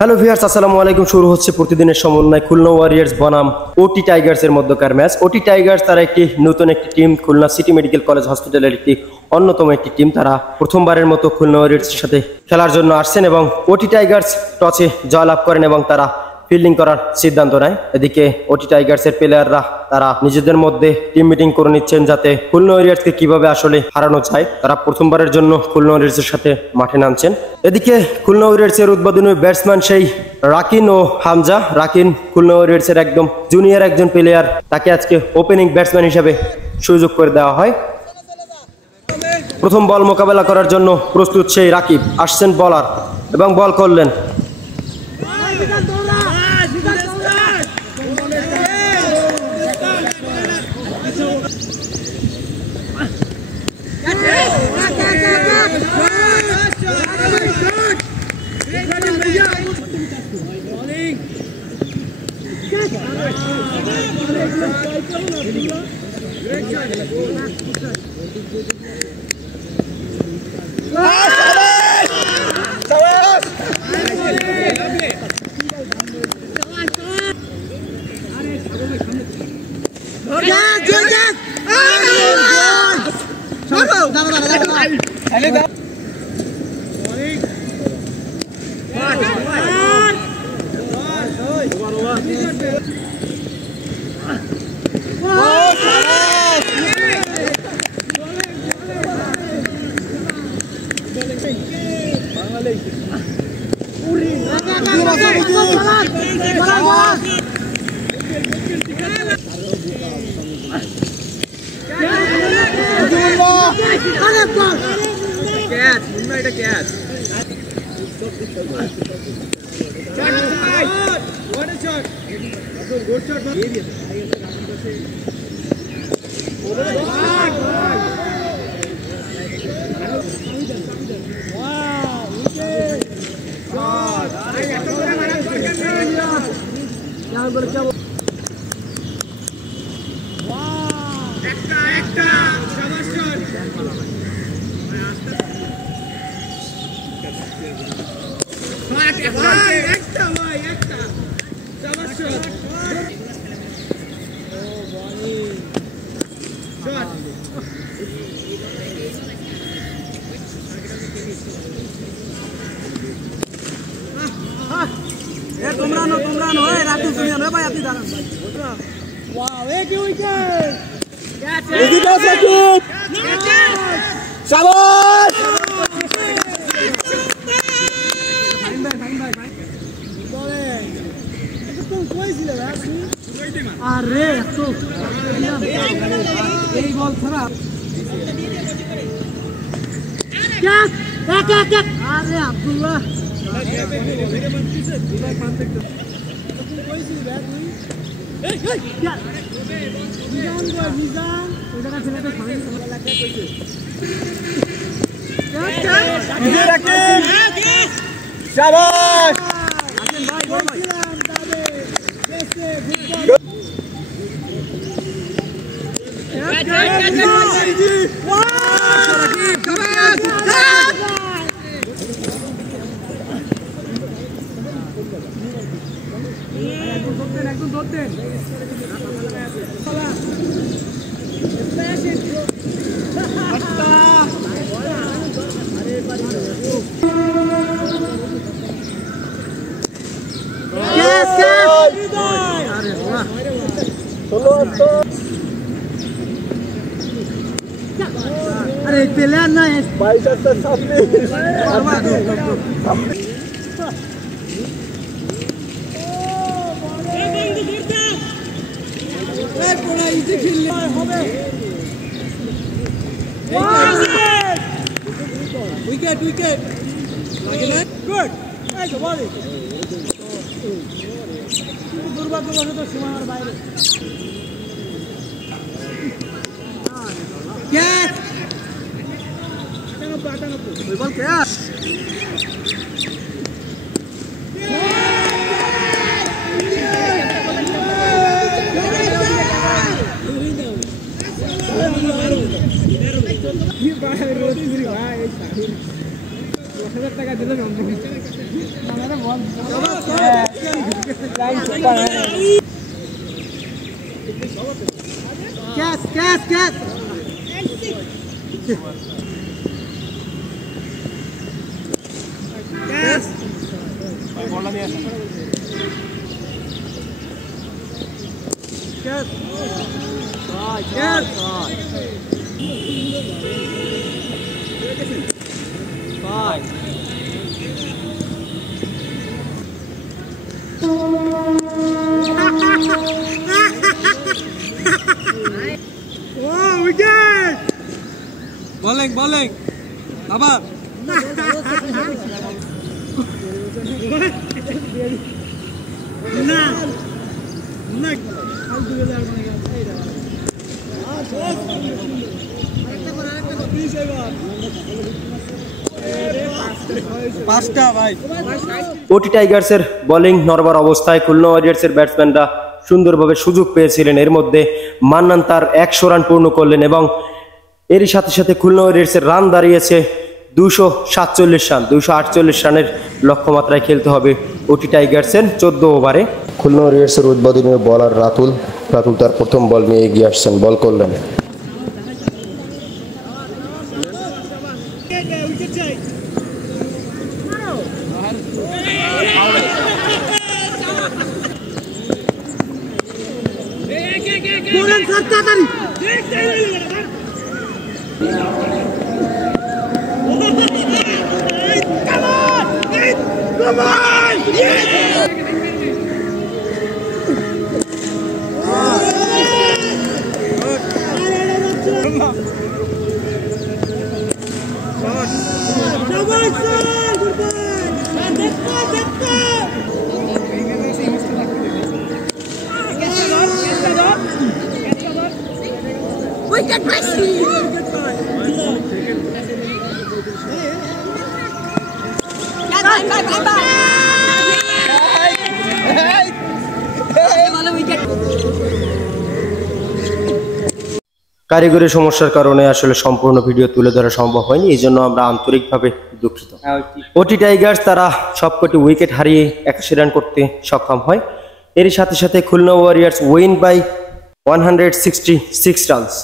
Hello viewers, আসসালামু আলাইকুম। শুরু হচ্ছে প্রতিদিনের সমন্বয় খুলনা ওয়ারিয়ার্স বনাম ওটি টাইগার্স এর মধ্যকার ম্যাচ। ওটি টাইগার্স তারা একটি নতুন একটি team, Khulna city medical college হসপিটালের একটি অন্যতম একটি টিম। তারা প্রথমবারের মতো খুলনা ওয়ারিয়ার্সের সাথে খেলার জন্য আসছেন এবং ওটি টাইগার্স টসে জয়লাভ করেন এবং তারা ফিল্ডিং করার সিদ্ধান্ত নেয়। এদিকে ওটি টাইগার্সের প্লেয়াররা তারা নিজেদের মধ্যে টিম মিটিং করে নিচ্ছেন যাতে খুলনা ওয়ারিয়ার্সকে কিভাবে আসলে হারানো যায়। তারা প্রথমবারের জন্য খুলনা ওয়ারিয়ার্সের সাথে মাঠে নামছেন। এদিকে খুলনা ওয়ারিয়ার্সের উদ্বোধনী ব্যাটসম্যান সেই রাকিন ও হামজা। রাকিন খুলনা ওয়ারিয়ার্সের একদম জুনিয়র একজন প্লেয়ার, তাকে আজকে ওপেনিং ব্যাটসম্যান হিসেবে সুযোগ করে দেওয়া হয়। প্রথম বল মোকাবেলা করার জন্য প্রস্তুত সেই রাকিব। আসছেন বলার এবং বল করলেন। টাকা দিলে Bowling. Abar. ওটি টাইগার্সের বোলিং নড়বার অবস্থায় খুলনা ওয়ারিয়র্সের ব্যাটসম্যানরা সুন্দরভাবে সুযোগ পেয়েছিলেন। এর মধ্যে মান্নান তার 100 রান পূর্ণ করলেন এবং এরই সাথে সাথে খুলনা ওয়ারিয়র্সের রান দাঁড়িয়েছে 247 রান। 248 রানের লক্ষ্যমাত্রায় খেলতে হবে ওটি টাইগার্সের 14 ওভারে। খুলনা ওয়ারিয়র্সের উদ্বোধনীয় বোলার রাতুল তার প্রথম বল নিয়ে এগিয়ে আসছেন, বল করলেন। কারিগরি সমস্যার কারণে আসলে সম্পূর্ণ ভিডিও তুলে ধরা সম্ভব হয়নি, এই জন্য আমরা আন্তরিকভাবে দুঃখিত। ওটি টাইগার্স তারা সবকটি উইকেট হারিয়ে 81 রান করতে সক্ষম হয়। এর সাথে সাথে Khulna warriors win by 166 runs.